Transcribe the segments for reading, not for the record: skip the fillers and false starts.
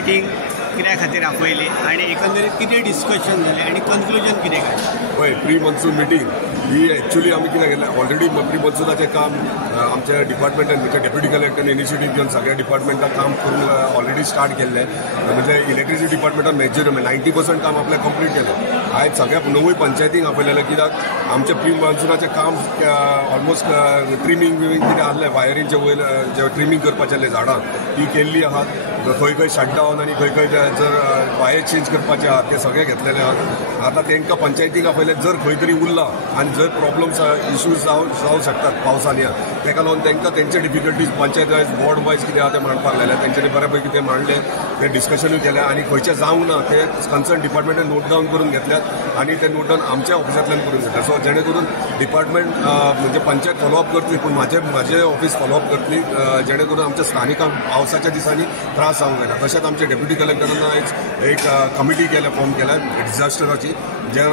Meeting कित्या खातीर आपयली आनी एकंदरीत कितें डिस्कशन जालें आनी कन्क्लुजन कितें काडलें? पळय, प्री मन्सून मिटींग ही एक्चुअली आमी कितें केलें, ऑलरेडी प्री मन्सूनाचें काम आमच्या डिपार्टमेंटान म्हणजे डेप्युटी कलेक्टरान इनिशिएटीव घेवन सगळ्या डिपार्टमेंटाक काम करून ऑलरेडी स्टार्ट केल्लें. म्हणजे इलेक्ट्रिसिटी डिपार्टमेंटान मॅक्झिमम 90% काम आपलें कंप्लीट केलें. आयज सगळ्या 9 पंचायतींक आपयलेलें, कित्याक आमचें प्री मन्सूनाचें काम ऑलमोस्ट ट्रिमींग कितें आसलें, वायरींचे वयर जे ट्रिमींग करपाचें झाडां ती केल्ली आहात. खंय खंय शटडावन आनी खंय खंय जर वायर चेंज करपाचे आहात ते सगळे घेतलेले आहात. आतां तांकां पंचायतीक आपयले जर खंय तरी उरला आनी जर प्रॉब्लम्स इश्यूज जावंक शकतात पावसांनी, ताका लागून तांकां तेंचे difficulties panchayat wise board wise कितें आहा तें मांडपाक लायलें. तेंच्यांनी बऱ्यापैकी तें मांडलें, ते डिस्कशनूय केलें आनी खंयचें जावंक ना ते कन्सर्न डिपार्टमेंटान नोट डावन करून घेतल्यात आनी ते नोट डावन आमच्या ऑफिसांतल्यान करून घेतले. सो जेणे करून डिपार्टमेंट म्हणजे पंचायत फॉलोअप करतली, पूण म्हजें ऑफिस फॉलोअप करतली, जेणे करून आमच्या स्थानिकांक पावसाच्या दिसांनी त्रास जावंक जायना. तशेंच आमच्या डेप्युटी कलेक्टरान एक कमिटी फॉर्म केल्या डिझास्टराची. जर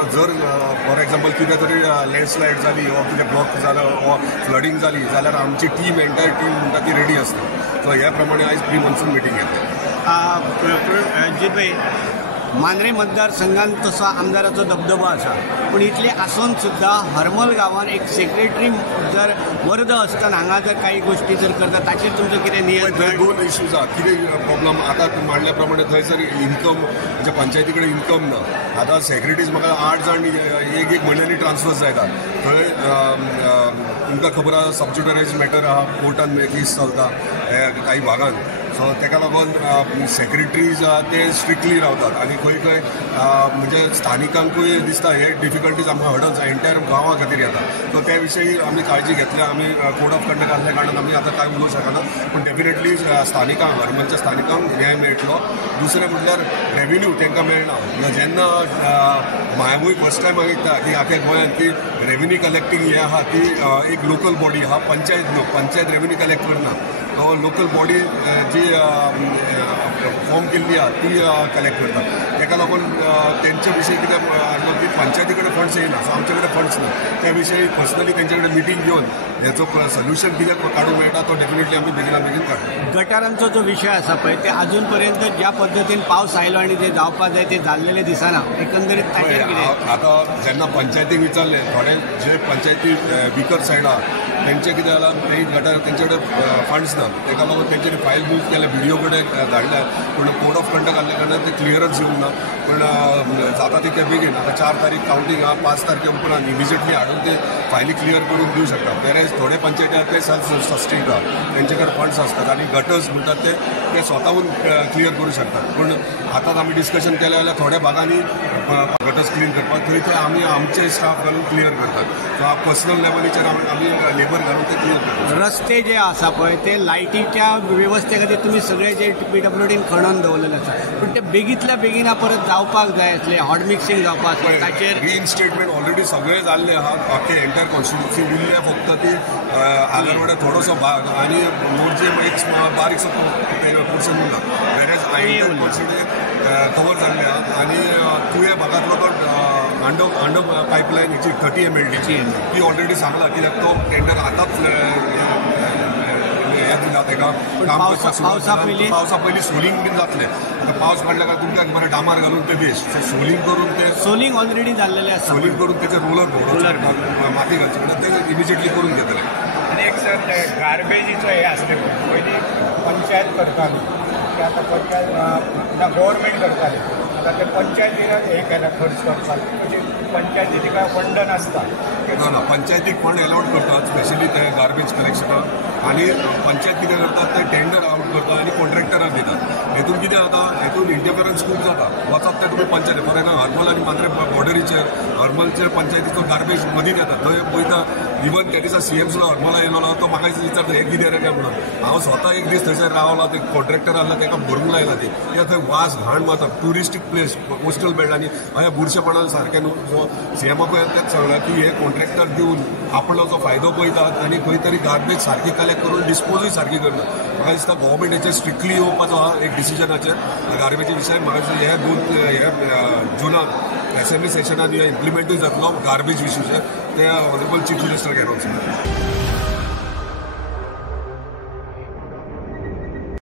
फॉर एक्झाम्पल कितें तरी लँडस्लायड जाली वा कितें ब्लॉक जालें वा फ्लडींग जाली जाल्यार आमची टीम एंटायर टीम म्हणटा ती रेडी आसता. सो ह्या प्रमाणे आयज प्री मन्सून मिटींग घेतली. अजित भाई, मांद्रे मतदारसंघात तसो आमदाराचो दबदबो आसा, पूण इतले आसून सुद्दां हरमल गांवांत एक सेक्रेटरी जर वर्द आसतना हांगा जर काही गोष्टी जर करता ताचेर तुमचो कितें नियंत्रण? दोन इश्यूज आहात. कितें प्रॉब्लम आतां मांडल्या प्रमाणे थंयसर इन्कम म्हणजे पंचायती कडेन इन्कम ना. आतां सेक्रेटरीज म्हाका 8 जाण एक म्हयन्यांनी ट्रान्सफर जातात. थंय तुमकां खबर आहा सबज्युडियरी मॅटर आहा, कोर्टान केस चलता काही भागांत. सो ताका लागून सेक्रेटरीज ते स्ट्रिक्टली रावतात आनी खंय खंय म्हणजे स्थानिकांकूय दिसता हे डिफिकल्टीज आमकां हडल्स एंटायर गांवा खातीर येता. सो त्या विशयी आमी काळजी घेतल्या. आमी कोड ऑफ कंडक्ट आसल्या कारणान आमी आतां कांय उलोवंक शकना, पूण डेफिनेटली स्थानिकांक हरमलच्या स्थानिकांक न्याय मेळटलो. दुसरें म्हणल्यार रेव्हेन्यू तांकां मेळना. जेन्ना मायाबूय फर्स्ट टायम मागिता की आख्या गोंयांत की रेव्हेन्यू कलेक्टींग हे आहा ती एक लोकल बॉडी आहा, पंचायत न्हू, पंचायत रेव्हेन्यू कलेक्ट करना. लोकल बॉडी जी फॉर्म केल्ली आहा ती कलेक्ट करता. ताका लागून तेंचे विशयी कितें की पंचायती कडेन फंड्स येयना, सो आमचे कडेन फंड्स ना. त्या विशयी पर्सनली तेंचे कडेन मिटींग घेवन हेचो सोल्युशन कितें काडूंक मेळटा तो डेफिनेटली आमी बेगिना बेगीन काडटा. गटारांचो जो विशय आसा पळय ते अजून पर्यंत ज्या पद्दतीन पावस आयलो आनी जे जावपाक जाय ते जाल्लेले दिसना. एकंदरीत ताचेर कितें? आतां जेन्ना पंचायतीक विचारलें थोडे जे पंचायती विकर सायड आहा तेंचे कितें जालां, काही गटार तेंचे कडेन फंड्स ना. ताका लागून तेंच्यांनी फायल मूव केले, व्हिडिओ कडेन धाडल्या, पूण कोड ऑफ कंडक्ट आसल्या कारणान ते क्लियरन्स येवंक ना. पूण जाता तितके बेगीन आतां 4 तारीख कावंटींग आहा, 5 तारखे उपरांत इमिजिएटली हाडून ते फायली क्लियर करून दिवं शकता. वेरेज थोडे पंचायती आहा ते सेल्फ सस्टेन्ड आहा, तेंचे कडेन फंड्स आसतात आनी गटर्स म्हणटात ते स्वताहून क्लियर करूं शकतात. पूण आतांच आमी डिस्कशन केलें जाल्यार थोड्या भागांनी गटर्स क्लीन करपाक थंय ते आमी आमचे स्टाफ घालून क्लियर करतात. सो पर्सनल लेवलीचेर आमी लेबर घालून ते क्लियर करतात. रस्ते जे आसा पळय ते लायटीच्या वेवस्थे खातीर तुमी सगळे जे PWDन खणून दवरलेले आसा, पूण ते बेगींतल्या बेगिना परत जावपाक जाय आसले, हॉट मिक्सिंग जावपाक जाय, ताचेर रिइन्स्टेटमेंट ऑलरेडी सगळे जाल्ले आहात. आख्खे एंटायर कॉन्स्टिट्युन्सी उरले फक्त ती आगरवाड्या थोडोसो भाग आनी मोरजे एक बारीकसो पोर्शन उरला. वेरेज आयन कवर जाल्ले आहात आनी तुये भागांतलो तो हांडो पायपलायन हेची 30 MLDची ती ऑलरेडी सांगला, कित्याक तो टेंडर आतांच हे दिला ताका. पावसा पयलीं सोलिंग बीन जातलें. आतां पावस पडल्या काय तुमकां बरें डांबर घालून ते वेस्ट सोलिंग करून ते सोलिंग ऑलरेडी जाल्लेलें आसा. सोलिंग करून तेचे रोलर माती घालचे म्हणून ते इमिजिएटली करून घेतले. आनी एक सर गार्बेजीचो हे आसलें पयलीं पंचायत करताली, ते आतां पंचायत गव्हर्मेंट करताली. आतां ते पंचायतीन हे केल्या खर्च करपाक, म्हणजे पंचायतीची काय फंड नासता. ना पंचायतीक फंड एलाउड करतात स्पेशली ते गार्बेज कलेक्शनाक, आनी पंचायत कितें करतात ते टेंडर आउट करतात आनी कॉन्ट्रॅक्टराक दितात. हेतून कितें जाता, हेतून इंटरफरन्स खूब जाता. वचप ते तुमी पंचायती फॉर एक्झाम्पल हरमल आनी मांद्रे बॉर्डरीचेर हरमलचेर पंचायतीचो गार्बेज मदीं येता थंय पळयता. इवन त्या दिसा CM सुद्दां हरमला येयलो तो म्हाका विचारता हे कितें रे काय म्हणून. हांव स्वता एक दीस थंयसर रावला, ते कॉन्ट्रॅक्टर आसला ताका भरूंक लायला ती थंय वास घाण मारता. ट्युरिस्टीक प्लेस कोस्टल बेल्ट आनी हय बुरशेपणान सारकें न्हू. सो CMाक तेच सांगलां की हे कॉन्ट्रॅक्टर दिवन आपलो जो फायदो पळयतात आनी खंय तरी गार्बेज सारकी कलेक्ट करून डिस्पोजूय सारकी करना. म्हाका दिसता गव्हर्मेंटाचेर स्ट्रिक्टली येवपाचो हा एक डिसिजनाचेर गार्बेजी विशय. म्हाका हे 2 जुनाक असेंब्ली सेशनान इम्प्लिमेंटूय जातलो गार्बेज इश्यूचेर. ते ऑनरेबल चीफ मिनिस्टर घेवन